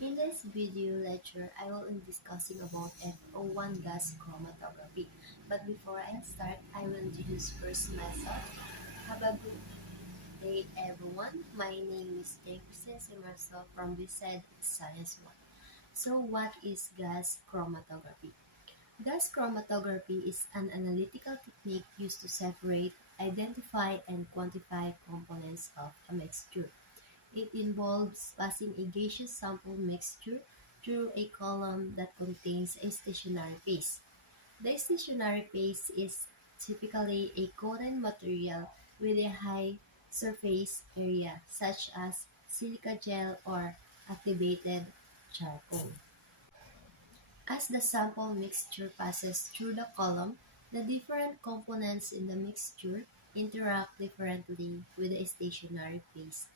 In this video lecture, I will be discussing about Fo1 gas chromatography. But before I start, I will introduce first myself. Have a good day, everyone. My name is Jane Marcel from Beside Science 1. So, what is gas chromatography? Gas chromatography is an analytical technique used to separate, identify, and quantify components of a mixture. It involves passing a gaseous sample mixture through a column that contains a stationary phase. The stationary phase is typically a coated material with a high surface area, such as silica gel or activated charcoal. As the sample mixture passes through the column, the different components in the mixture interact differently with the stationary phase.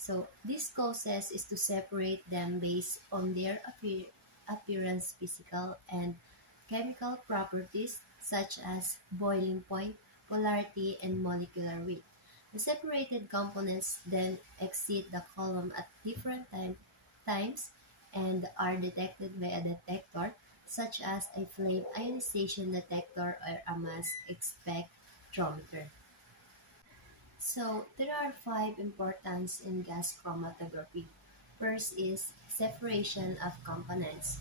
So this process is to separate them based on their appearance, physical and chemical properties such as boiling point, polarity, and molecular weight. The separated components then exit the column at different times and are detected by a detector such as a flame ionization detector or a mass spectrometer. So there are five importance in gas chromatography. First is separation of components.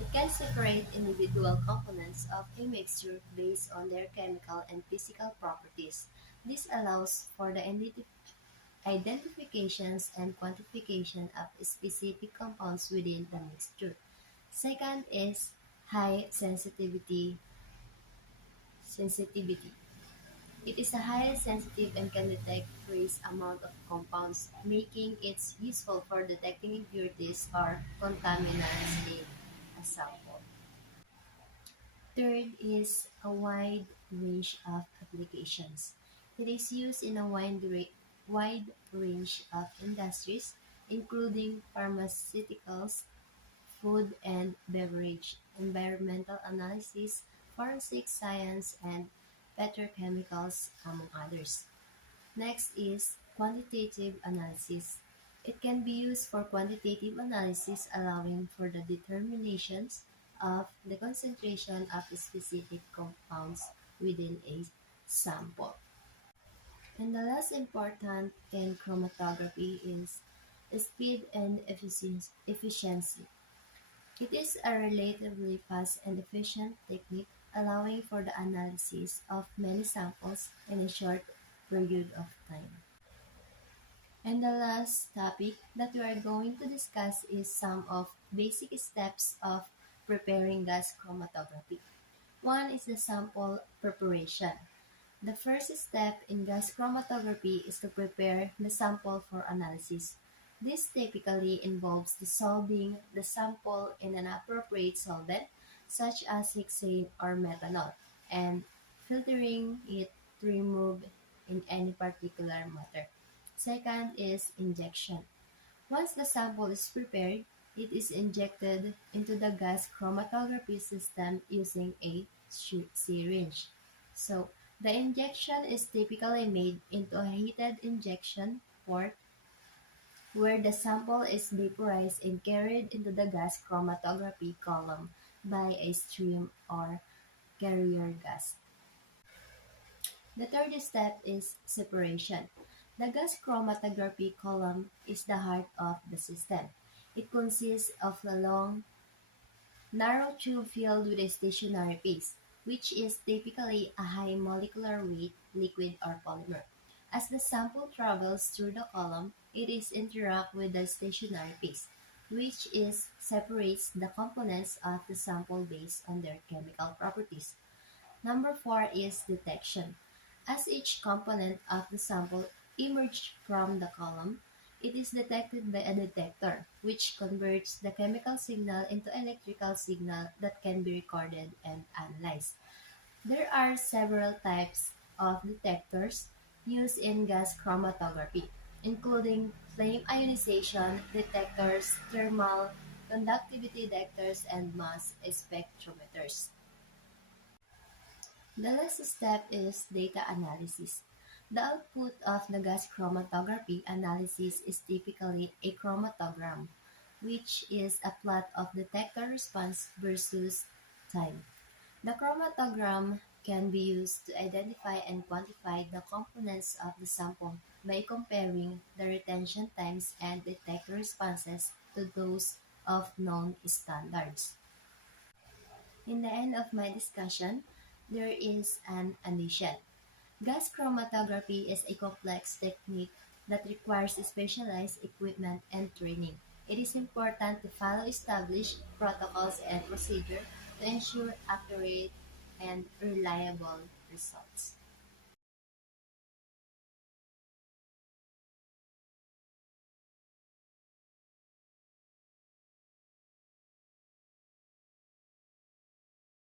It can separate individual components of a mixture based on their chemical and physical properties. This allows for the identifications and quantification of specific compounds within the mixture. Second is high sensitivity. It is highly sensitive and can detect trace amount of compounds, making it useful for detecting impurities or contaminants in a sample. Third is a wide range of applications. It is used in a wide range of industries, including pharmaceuticals, food and beverage, environmental analysis, forensic science, and petrochemicals, among others. Next is quantitative analysis. It can be used for quantitative analysis, allowing for the determinations of the concentration of specific compounds within a sample. And the last important in chromatography is speed and efficiency. It is a relatively fast and efficient technique, allowing for the analysis of many samples in a short period of time. And the last topic that we are going to discuss is some of basic steps of preparing gas chromatography. One is the sample preparation. The first step in gas chromatography is to prepare the sample for analysis. This typically involves dissolving the sample in an appropriate solvent, such as hexane or methanol, and filtering it to remove in any particular matter. Second is injection. Once the sample is prepared, it is injected into the gas chromatography system using a syringe. So, the injection is typically made into a heated injection port where the sample is vaporized and carried into the gas chromatography column by a stream or carrier gas. The third step is separation. The gas chromatography column is the heart of the system. It consists of a long, narrow tube filled with a stationary phase, which is typically a high molecular weight liquid or polymer. As the sample travels through the column, it is interact with the stationary phase, which is separates the components of the sample based on their chemical properties. Number 4 is detection. As each component of the sample emerges from the column, it is detected by a detector, which converts the chemical signal into electrical signal that can be recorded and analyzed. There are several types of detectors used in gas chromatography, including flame ionization detectors, thermal conductivity detectors, and mass spectrometers. The last step is data analysis. The output of the gas chromatography analysis is typically a chromatogram, which is a plot of detector response versus time. The chromatogram can be used to identify and quantify the components of the sample by comparing the retention times and detector responses to those of known standards. In the end of my discussion, there is an addition. Gas chromatography is a complex technique that requires specialized equipment and training. It is important to follow established protocols and procedures to ensure accurate and reliable results.